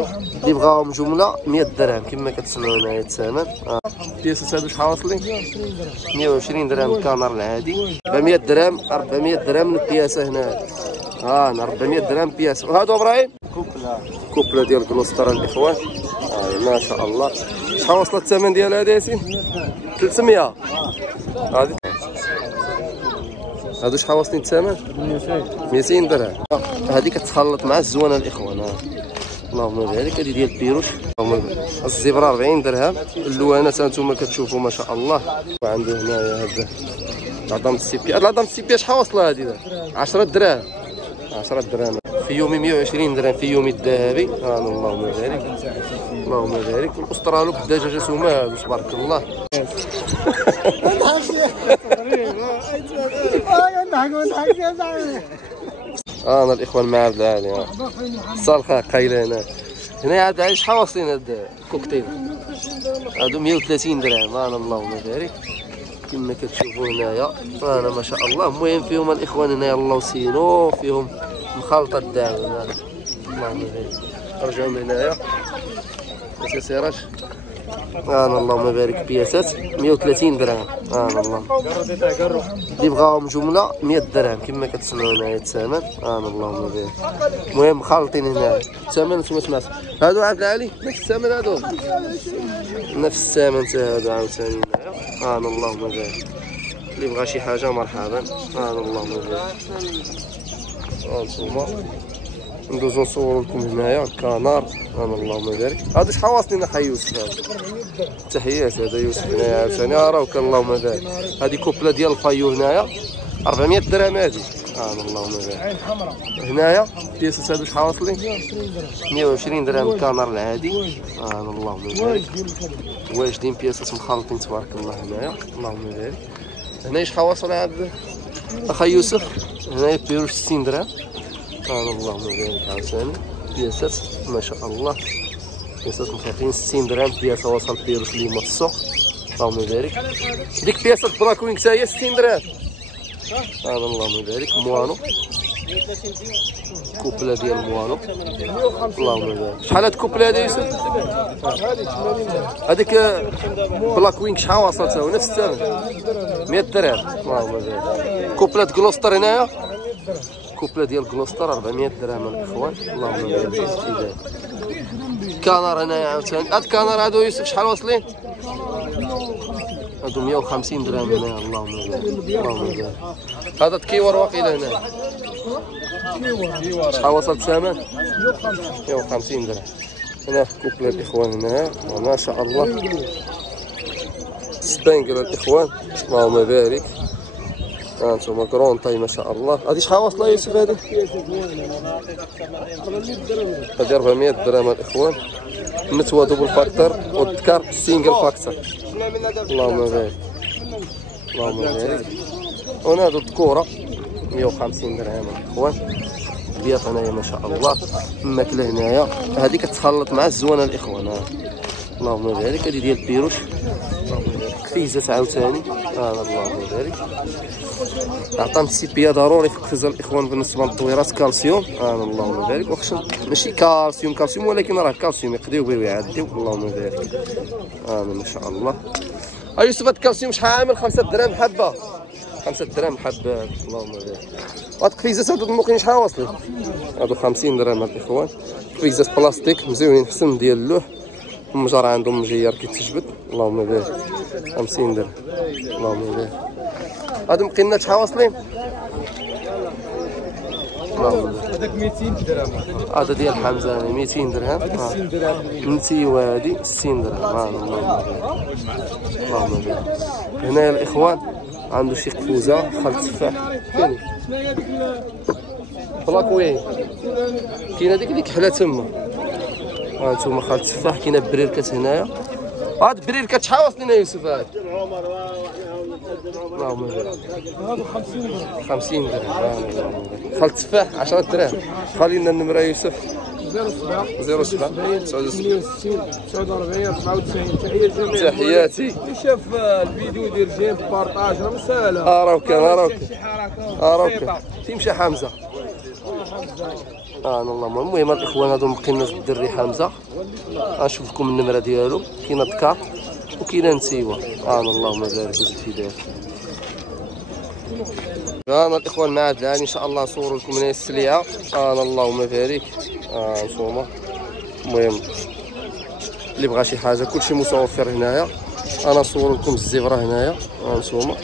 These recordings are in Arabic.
اللي بغاهم جمله 100 درهم كما كتسمعوا هنايا الثمن. البياسات هادو شحال واصلين؟ 120 درهم الكانر العادي، 400 درهم 400 درهم البياسه هنا. 400 درهم بياسه. وهادو ابراهيم كوبله ديال الكلوستر الاخوان. ما شاء الله. شحال وصلت الثمن ديالها هادي ياسين؟ 300. هادي هادو شحال واصلين الثمن؟ 200 درهم. هادي كتخلط مع الزوانه الاخوان. اللهم بارك. هادي ديال البيروش. الزبره 40 درهم. اللوانات هانتوما كتشوفوا ما شاء الله. وعنده هنايا هذا العظام السيبيا. هاد العظام السيبيا شحال واصله هادي؟ 10 دراهم. 10 دراهم في يومي، 120 درهم في يومي الذهبي. اللهم بارك اللهم بارك. والاسترالو بالدجاجه هما هادو تبارك الله. انا الاخوان مع عبد العالي الصالخه قايله هنا عبد العالي. شحال واصلين هاد الكوكتيل؟ هادو 130 درهم. اللهم بارك كما كتشوفوا هنايا. ما شاء الله. المهم فيهم الاخوان هنايا اللوسينو، فيهم مخلطه الدعم. اللهم بارك. رجعوا من هنايا سيراج. اللهم بارك. بياسات 130 درهم. الله. اللي بغاهم جمله 100 درهم كما كتسمعوا هنايا الثمن. اللهم بارك. المهم مخالطين هنا الثمن. نتوما سمعتوا هادو عبد العالي نفس الثمن. هادو نفس الثمن حتى هادو عاوتاني هنايا. اللهم بارك. اللي بغى شي حاجه مرحبا. اللهم بارك. هانتوما ندوزو نصورو لكم هنايا الكنار. اللهم بارك. هادو شحال واصلين اخا يوسف؟ تحيات. هذا يوسف هنايا عاوتاني. راهو كان اللهم بارك. هادي كوبله ديال الفايو هنايا 400 درهم هادي. اللهم بارك. هنايا البياسات هادو شحال واصلين؟ 120 درهم الكنار العادي. اللهم بارك. واجدين بياسات مخلطين تبارك الله هنايا. اللهم بارك. هنايا شحال واصل عبد اخا يوسف؟ هنايا بيروش 60 درهم. اللهم بارك عاوتاني. بياسات ما شاء الله. بياسات مخيفين 60 درهم. بياسه وصل بيروش اللي هما في السوق. اللهم بارك. ديك بياسه براكوينغ حتى هي 60 درهم. اللهم بارك. موانو كوبله ديال الموانو. اللهم بارك. شحال هاد الكوبله هادي يوسف؟ هذيك بلاكوينغ شحال وصلت؟ هو نفس الثمن 100 درهم. اللهم بارك. كوبله كلوستر هنايا، كوبله ديال كلوستر 400 درهم الاخوان. اللهم بارك. كانار هنايا عاوتاني. هاد الكانار هادو يوسف شحال واصلين؟ هادو 150 درهم هنايا. اللهم بارك اللهم بارك. هذا تكيور واقيلا هنا شحال وصل الثمن؟ 150 درهم. هنا في كوبله الاخوان هنا ما شاء الله. سبانكل الاخوان. اللهم بارك. هانتوما كرون طاي ما شاء الله. هادي شحال واصله يوسف؟ هادي 400 درهم الاخوان. النتوه دوبل فاكتور والذكر سينجل فاكتور. اللهم بارك اللهم بارك. هنا هادو الذكوره 150 درهم الاخوان. بيض هنايا ما شاء الله. الماكله هنايا هادي كتخلط مع الزوانه الاخوان. اللهم بارك. هادي ديال البيروش. قفيزات عاوتاني. اللهم بارك. عطام السيبيا ضروري في القفيزه الاخوان بالنسبه للطويرات كالسيوم. اللهم بارك. واخا ماشي كالسيوم ولكن راه كالسيوم يقضيو به ويعديو. اللهم بارك. ما شاء الله. يوسف هاد الكالسيوم شحال عامل؟ 5 درهم حبه. 5 درهم حبه. اللهم بارك. هاد القفيزات هادو الموقين شحال واصلين؟ هادو 50 درهم هاد الاخوان. قفيزات بلاستيك مزيونين حسن ديال اللوح. المجره عندهم مجير كيتجبد. اللهم بارك. 50 درهم. اللهم بارك. هادو مقينات شحال واصلين؟ هذاك 200 درهم. هذا ديال حمزه 200 درهم. 60 درهم. نتي وهادي 60 درهم. اللهم بارك اللهم بارك. هنايا الاخوان عنده شي قفوزه خلط تفاح. كاين بلاكوين. كاين هذيك اللي كحله تما. هانتوما خلط تفاح. كاينه بريركات هنايا. هاد بريركات شحال واصلين يوسف؟ هاد اللهم بارك. هذا 50 درهم. 50 درهم. خلط تفاح 10 دراهم. خلينا النمره يوسف. 07 69 49 94. تحيه للجميع. تحياتي. اللي شاف الفيديو ديال جيم بارطاج راه مساله. راهو كان راهو كان تيمشي حمزه. الله. المهم الاخوان هادو مقيناس الدري حمزه. غنشوف لكم النمره ديالو. كاينه دكار وكاينه نسيوه. اللهم بارك في داك. الاخوان مع هاد العالي ان شاء الله نصور لكم هنا السليعه. اللهم بارك. نتوما المهم اللي بغى شي حاجه كلشي متوفر هنايا. انا نصور لكم الزبره هنايا. نتوما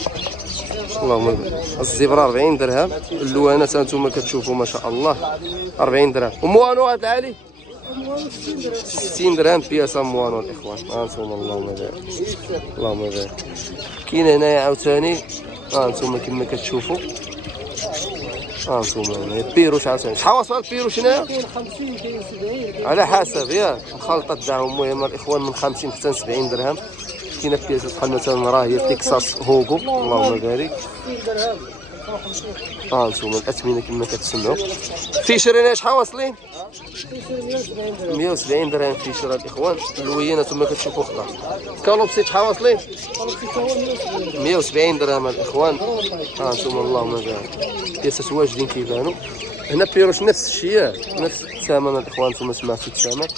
اللهم بارك. الزبره 40 درهم. اللوانات هانتوما كتشوفوا ما شاء الله 40 درهم. وموانو هاد العالي 60 درهم بياسه موانو الاخوان. هانتوما اللهم بارك. اللهم بارك. كاين هنايا عاوتاني هانتوما كما كتشوفوا. هانتوما هنا بيروش عاوتاني. شحال واصل البيروش هنايا؟ كاين 50 كاين 70 على حسب ياك مخلطه تاعهم. المهم الاخوان من 50 حتى 70 درهم. كاينه بياسه بحال مثلا راه هي تكساس هوغو. اللهم بارك. 60 درهم. هانتوما الاثمنه كما كتسمعوا. فيشر هنا شحال واصلين؟ 170 درهم فيشر الاخوان. اللويين هانتوما كتشوفوا خضر. كالوبسيت شحال واصلين؟ 170 درهم الاخوان. هانتوما اللهم بارك. بياسات واجدين كيبانوا. هنا بيروش نفس الشيء نفس الثمن الاخوان. نتوما سمعتوا الثمن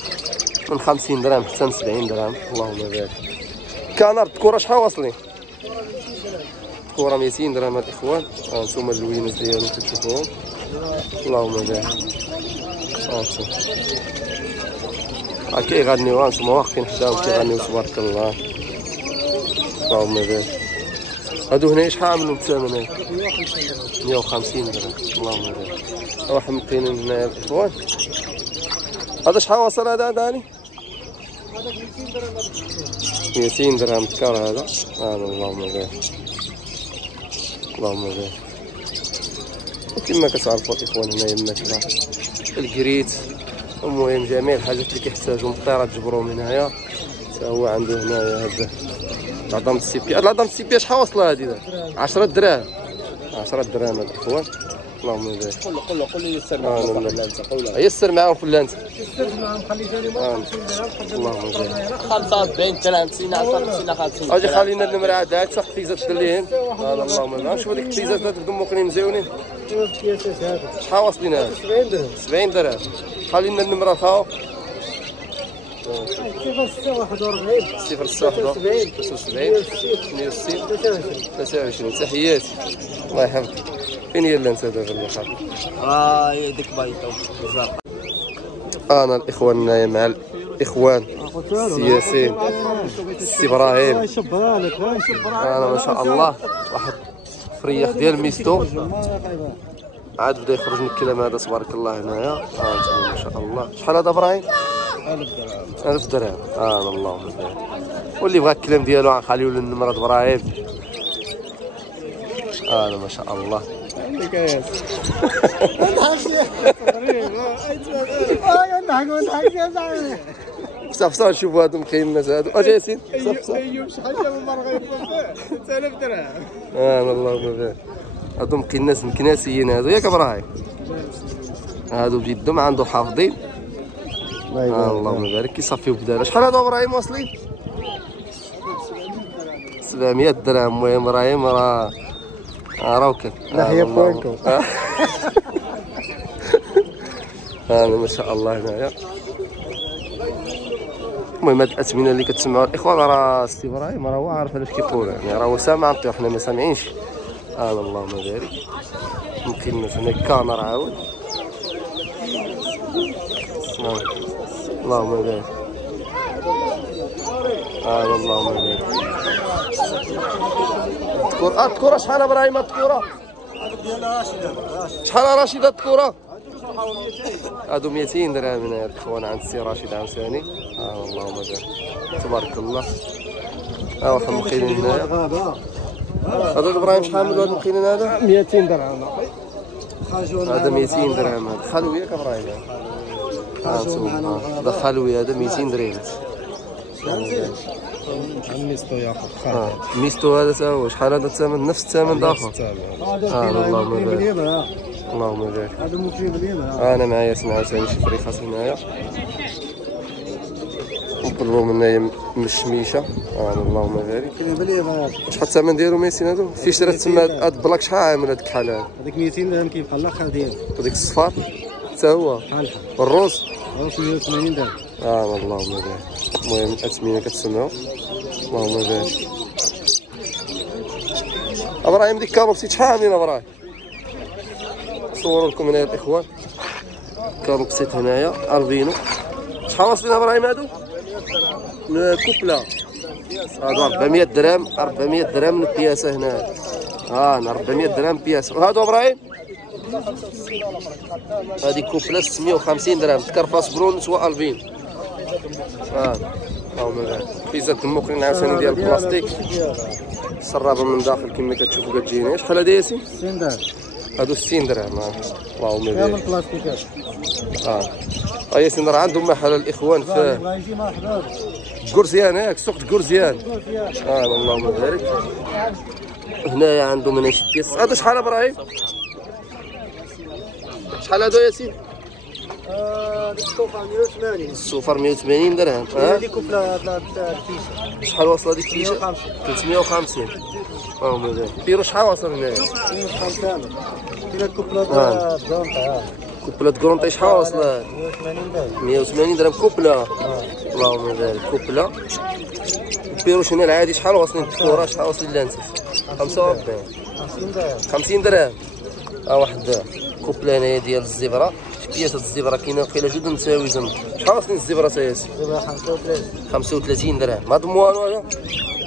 من 50 درهم حتى 70 درهم. اللهم بارك. كانر الكره شحال واصلين؟ الكره 200 درهم الاخوان. هانتوما اللوينات ديالو كتشوفوهم. اللهم بارك. هانتوما كيغنيو. هانتوما واقفين حداهم كيغنيو تبارك الله. اللهم بارك. هادو هنا شحال عاملهم الثمن؟ 150 درهم. اللهم بارك. واحد مقينين هنايا الاخوان. هذا شحال وصل هذا داني؟ هذاك 200 درهم. 200 درهم تكار هذا. اللهم بارك. اللهم بارك. وكما كتعرفوا الاخوان هنايا الماكله الكريت. المهم جميع الحاجات اللي كيحتاجهم الطيرات تجبرهم هنايا. حتى هو عنده هنايا هذا العظام السيبيا. العظام السيبيا شحال واصله هذه؟ 10 دراهم. 10 دراهم الاخوان. اللهم بارك. قول له يسر معاهم يسر معاهم في اللانت. يسر معاهم خلي جاني 50 درهم. اللهم بارك. 45 درهم 50 اجي خلينا النمره عاد حتى قفيزات دليهم. اللهم بارك. شوف هذيك القفيزات هذوك مقنين مزيونين. البياسات هذا شحال واصلين هذا؟ 70 درهم. 70 درهم. خلينا النمره فوق. 041 071 69 23. تحياتي الله يحفظك. فين هي اللانت هذا غير الخاطر؟ يدك بايطه بزاف. انا الاخوان هنايا مع الاخوان السياسيين. السي ابراهيم انا ما شاء الله واحد فرياخ ديال ميستو عاد بدا يخرج من الكلام هذا تبارك الله هنايا. ما شاء الله. شحال هذا ابراهيم؟ 1000 درهم. اللهم بارك. واللي بغى الكلام ديالو غنخليو للنمره ابراهيم. ما شاء الله. عندك يا ياسر. صافي نشوفوا هادو مخيم الناس هادو. اجي ياسين ايوب شحال جاب المرغيب 3000 درهم. اللهم بارك. هادو مقيناس مكناسيين هادو ياك ابراهيم. هادو بجدهم عنده حافظين. اللهم بارك. كيصافيو بداله. شحال هادو ابراهيم واصلين؟ 700 درهم. المهم ابراهيم راه وكل ناحيه بوينكو. ما شاء الله هنايا. المهم هاد الاثمنه اللي كتسمعوا الاخوان راه السي ابراهيم راه هو عارف علاش كيقول. يعني راه هو سامع نطيو حنا ما سامعينش. اللهم بارك. ممكن الناس هنا كاميرا عاود. اللهم بارك. اللهم بارك. التكورة شحال ابراهيم؟ التكورة شحال رشيدة التكورة؟ هادو 200 درهم هنا الاخوان عند السي رشيد عاوتاني. اللهم بارك تبارك الله. واحد المقيلين هنايا. هذا ابراهيم شحال من هاد المقيلين هذا؟ 200 درهم. هذا 200 درهم. هذا خلوي ياك ابراهيم؟ هذا خلوي هذا 200 درهم. ميستو ياخذ ميستو هذا تا هو شحال هذا الثمن؟ نفس الثمن داخل. اللهم بارك. اللهم بارك. هذا مجيب اليوم. انا معايا سمع ثاني شي فريخات هنايا. نطلبوا هنايا من الشميشه. اللهم بارك. شحال الثمن ديالهم ياسين هادو؟ في شرات تما هاد البلاك شحال عامل هاد الكحل هذا؟ هذاك 200 درهم كيبقى الاخر ديالو. وديك الصفار حتى هو صالحه والروس 180 درهم. اللهم بارك. المهم الاثمنه كتسمعوا اللهم بارك. ابراهيم ديك كالوكسي شحال عاملين ابراهيم؟ نصوروا لكم هنايا الاخوان كالوكسيت هنايا البينو. شحال واصلين ابراهيم هادو؟ كوبلا هادو 400 درهم 400 درهم من البياسه هنا. 400 درهم بياسه. وهادو ابراهيم هادي كوبلا 650 درهم تكرفاس برونس والبين. اللهم بارك. فيزا الدموكرين عاوتاني ديال البلاستيك السرابه من داخل كما كتشوفوا كتجيني. شحال هادي ياسين؟ 60 درهم. هادو 60 درهم. اللهم كامل بارك. بلاستيكات. ياسين راه عندهم محل الاخوان في بغا يجي مرحبا. كرزيان ياك سوق كرزيان. اللهم بارك. هنايا عندهم هنا شي بيس. هادو شحال ابراهيم؟ شحال هادو ياسين؟ الصوفه 180. الصوفر 180 درهم. هذه كوبلا الفيشه. شحال واصله ديك الفيشه؟ 350. اللهم بارك. بيرو شحال واصل هنايا؟ 250 كامل. كاين كوبلا دونطا. كوبلا كرونطي شحال واصله؟ 180 درهم. 180 درهم كوبلا. اللهم بارك. كوبلا. البيروش هنا العادي شحال واصلين؟ الكره شحال واصلين لانسيس؟ 45. 50 درهم. 50 درهم. واحد كوبلا هنايا ديال الزبره. بياسه الزبره كاينه جوج نساوي زعما. شحال واصلين الزبره سياسي؟ 35. 35 درهم. هاد موالو هذا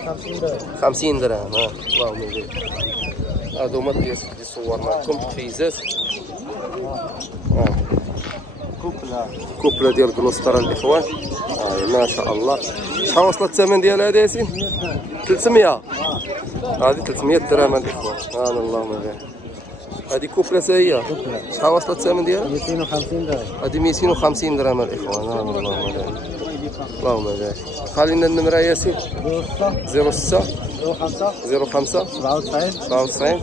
50 درهم. 50 درهم. اللهم بارك. هادو هما البياسات اللي صورناكم فيزات. كوبلا ديال كلوستر الاخوان. ما شاء الله. شحال وصل الثمن ديال هذا ياسين؟ 300. هذه 300 درهم الاخوان. اللهم بارك. هذه كوبلا هي شحال وصل الثمن ديالها؟ 250 درهم. هذه 250 درهم الاخوان. اللهم بارك. اللهم بارك. خلينا النمره ياسين 06 05 97 97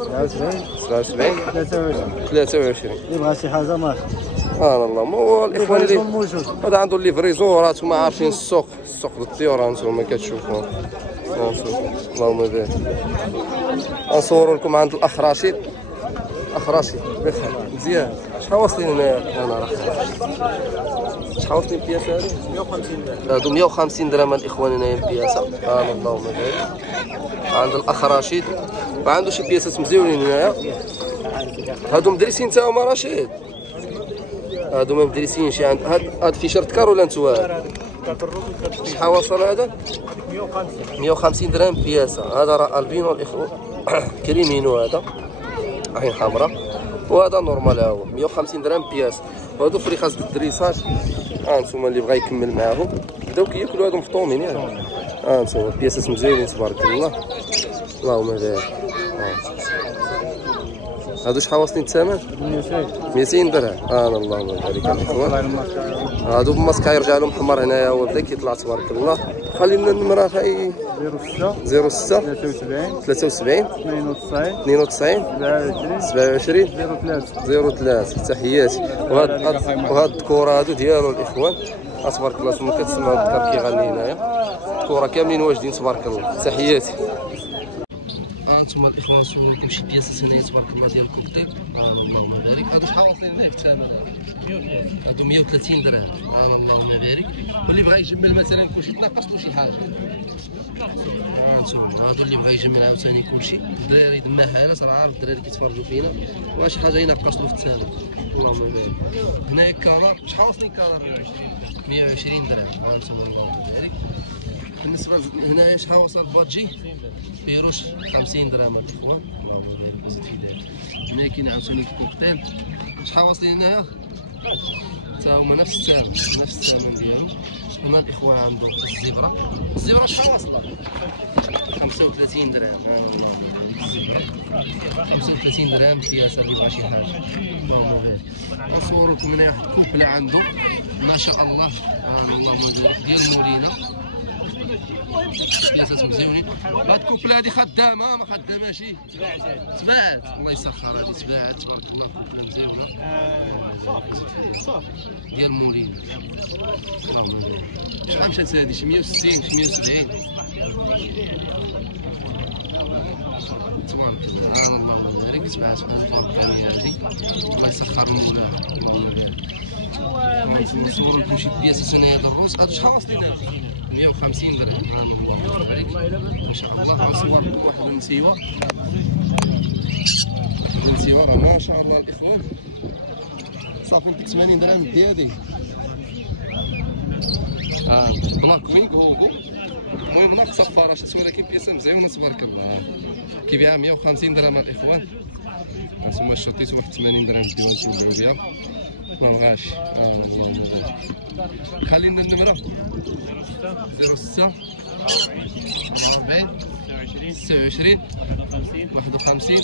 77 23. اللي بغى شي حاجه ماشي. سبحان الله. هو الاخوان اللي موجود. هذا عنده ليفريزون راه نتوما عارفين السوق الطيور نتوما كتشوفوا. اللهم بارك. غنصوروا لكم عند الاخ رشيد. اخ رشيد بخير مزيان. شحال واصلين هنايا؟ انا راه شحال واصلين البياسه هذه؟ 150 درهم. هادو 150 درهم الاخوان هنايا البياسه. اللهم بارك. عند الاخ رشيد وعنده شي بياسات مزيونين هنايا. هادو مدرسين تا هما رشيد. هادو ما مدرسينش. هاد في شرط كار ولا نتوما؟ شحال وصل هذا؟ 150 درهم بياسه. هذا راه البينو الاخوان كريمينو. هذا عين حمراء. وهذا نورمال ها هو 150 درهم بياس. وهادو فريخاز بالدريساج. نتوما اللي بغا يكمل معاهم بداو كياكلوا هادو مفطومين ياك. نتوما بياسات مزيانين تبارك الله. اللهم بارك. هادو شحال واصلين الثمن؟ 200 درهم. اللهم بارك الاخوان. هادو بماسكا يرجع لهم حمر هنايا هو بدا كيطلع تبارك الله. خلي لنا النمره خاي 06 73 92 27 03. تحياتي. وهاد الكره هادو ديالو الاخوان تبارك الله. ثم كتسمعوا الذكر كيغني هنايا. الكره كاملين واجدين تبارك الله. تحياتي. انتم الاخوان نصور لكم شي بياسات هنايا تبارك الله ديال الكوكتيل. اللهم بارك. هادو شحال واصلين هنايا في الثمن؟ هادو 130 درهم. اللهم بارك. واللي بغا يجمل مثلا كلشي تناقص له شي حاجه. انتم هادو اللي بغا يجمل عاوتاني كلشي. الدراري دما حالات راه عارف الدراري كيتفرجوا فينا واش حاجه ينقص له في الثمن. اللهم بارك. هنايا كالار شحال واصلين كالار؟ 120 درهم. انتم اللهم بارك. بالنسبه هنايا شحال وصل بادجي؟ بيروش 50 درهم الاخوان. اللهم بارك وزيد في ذلك. هنا كاين عاوتاني الكوكتيل شحال واصلين هنايا؟ حتى هما نفس الثمن ديالو. هنا الاخوان عندهم الزبره شحال واصله؟ 35 درهم. والله 35 درهم بياسه اللي بغا شي حاجه. اللهم بارك. نصور لكم هنا واحد كوبله عنده ما شاء الله. اللهم بارك ديال المولينه. بياسات مزيونين. هاد الكوبله هادي خدامه ما خداماش؟ تباعت. الله يسخر هادي تباعت تبارك الله. كوبله مزيونه ديال مولين. اللهم بارك. شحال مشات هادي؟ شي 160 شي 170. تبارك الله. سبحان الله وبارك. سبعة تبارك هذه الله يسخر مولاها. اللهم بارك. نصور لكم شي بياسة هنايا د الروس. هادو شحال واصلين؟ 150 درهم. سبحان الله بارك ما شاء الله. غنصور لكم واحد النسيوة. النسيوة راه ما شاء الله الاخوان صافي نديك 80 درهم ديالي. بلاك فينك هوكو. المهم ناقصه الفراشات ولكن بياسه مزيونه تبارك الله. كيبيعها 150 درهم الاخوان. تما شطيت واحد 80 درهم ديالهم تبيعوا بها ما بغاش. اللهم بارك. خلي لنا النمره 06 44 26 51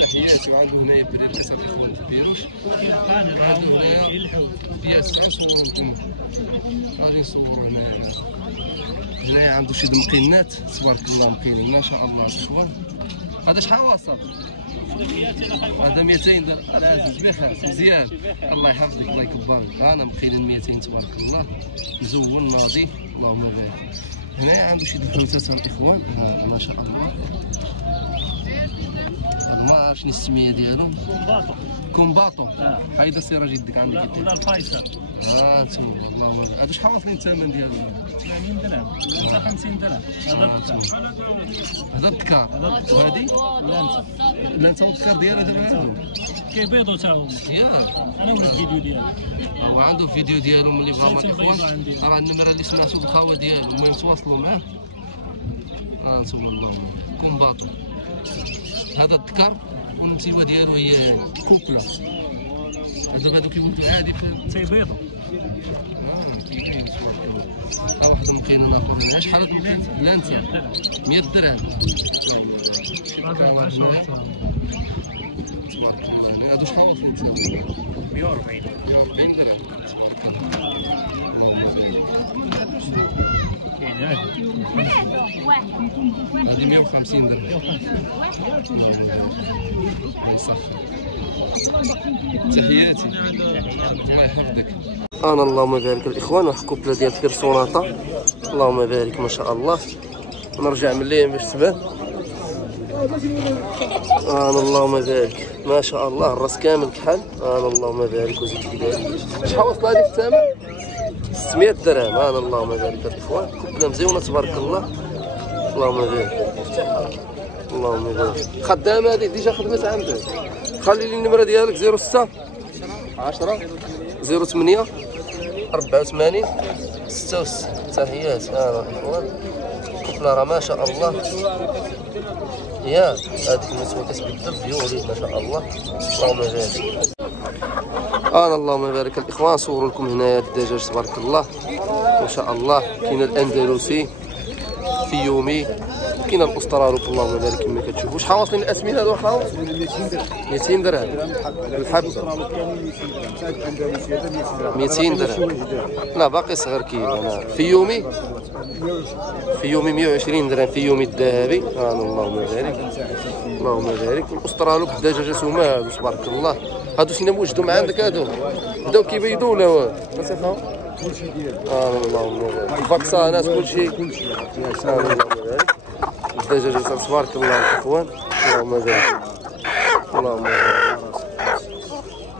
تحياتي. وعنده هنايا بريركس الاخوان في البيروش. عنده هنايا بياس غنصورو لكم. غادي نصورو هنايا عنده شي مقينات تبارك الله مقينين ما شاء الله الاخوان. هذا شحال واصل؟ هذا 200 درهم. العزيز بخير مزيان الله يحفظك الله يكبرك. انا مقينين 200 تبارك الله. مزون ناضي اللهم بارك. هنايا عنده شي دحوتات الاخوان. هذا ما شاء الله. هذا ما عرفت شنو السميه ديالهم. كومباطو. حيد سير جدك عندك ولا الفيصل. انتم اللهم بارك. هذا شحال واصلين الثمن ديالهم؟ 80 درهم 50 درهم. هذا الذكر. هذه لانسا. لانسا والذكر ديالها دابا كيبيضوا تا هما. انا ولد الفيديو ديالو. هو عنده فيديو ديالهم اللي بغاو الاخوان. راه النمره اللي سمعتو الخاوه ديالو. المهم تواصلوا معاه. انتم اللهم كومباطو. هذا الذكر والنسيبه ديالو هي كوبلا. دابا هادو كيولدوا عادي تيبيضوا. كاين ها واحد مقينون اخر هنا. شحال هاد المقين؟ لانسا 100 درهم. تبارك الله. هادو شحال واصلين؟ 140 درهم. تبارك الله. كاين هادي 150 درهم. الله يصفي. تحياتي الله يحفظك. انا اللهم بارك الاخوان. واحد كوبله ديال بيرسوناطا اللهم بارك ما شاء الله. نرجع من ليه باش تبان. انا اللهم بارك ما شاء الله. الراس كامل كحل. انا اللهم بارك وزيد في ذلك. شحال وصل هذيك الثمن؟ 600 درهم. انا اللهم بارك الاخوان. كوبله مزيونه تبارك الله. اللهم بارك اللهم بارك. خدامه هذه ديجا خدمت عندك. خلي لي النمره ديالك 06 10 08 84 66. تحيات. الاخوان كوبله راه ما شاء الله. يا هذيك النسوه كتبدل فيولي ما شاء الله. اللهم بارك. اللهم بارك الاخوان. صوروا لكم هنايا الدجاج تبارك الله ما شاء الله. كاين الاندلسي فيومي كاين الاسترالوب اللهم بارك كما كتشوفوا. شحال واصلين الاسمين هذو حاول؟ 200 درهم الحبه. 200 درهم. لا باقي صغير كيلو. فيومي 120 درهم. فيومي الذهبي. اللهم بارك اللهم بارك. الاسترالوب الدجاجات هما هادو تبارك الله. هادو سينا موجدهم عندك. هادو بداو كيبيضوا ولا والو؟ كلشي ديالو. اللهم بارك. الفاكسانات كلشي. اللهم بارك. الدجاجات تبارك الله الاخوان. اللهم بارك اللهم بارك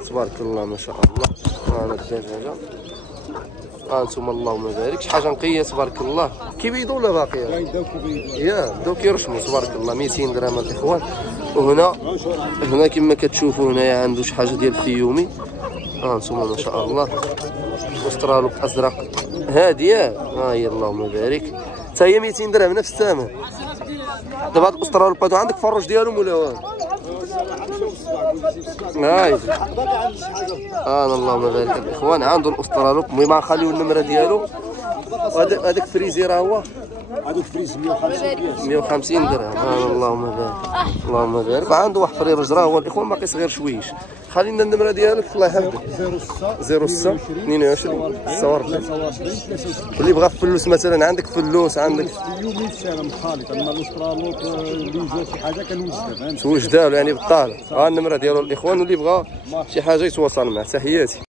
تبارك الله ما شاء الله. هانا الدجاجه. انتم اللهم بارك. شي حاجه نقيه تبارك الله. كيبيضوا ولا باقيين؟ يا بداو كيرشموا تبارك الله. 200 درهم الاخوان. وهنا كما كتشوفوا هنايا عنده شي حاجه ديال الفيومي. انتم ما شاء الله. استرالوب ازرق هاديه. هي اللهم بارك. حتى هي 200 درهم نفس الثمن. دابا هاد الاسترالوب هادو عندك فروج ديالهم ولا والو؟ هاي اللهم بارك الاخوان. عنده الاسترالوب. المهم غنخليو النمره ديالو. هذاك فريزي راه هو هذوك فريز 150 درهم. اللهم بارك اللهم بارك. عنده واحد فريرج راه هو الاخوان باقي صغير شويش. خلي لنا النمره ديالك الله يحفظك. 06 22 46. اللي بغى فلوس مثلا عندك فلوس عندك يومي سالم خالد. اما الاسترالوب اللي جا شي حاجه كنوجدها. توجدها له يعني بالطالب. النمره ديالو الاخوان. واللي بغى شي حاجه يتواصل معاه. تحياتي.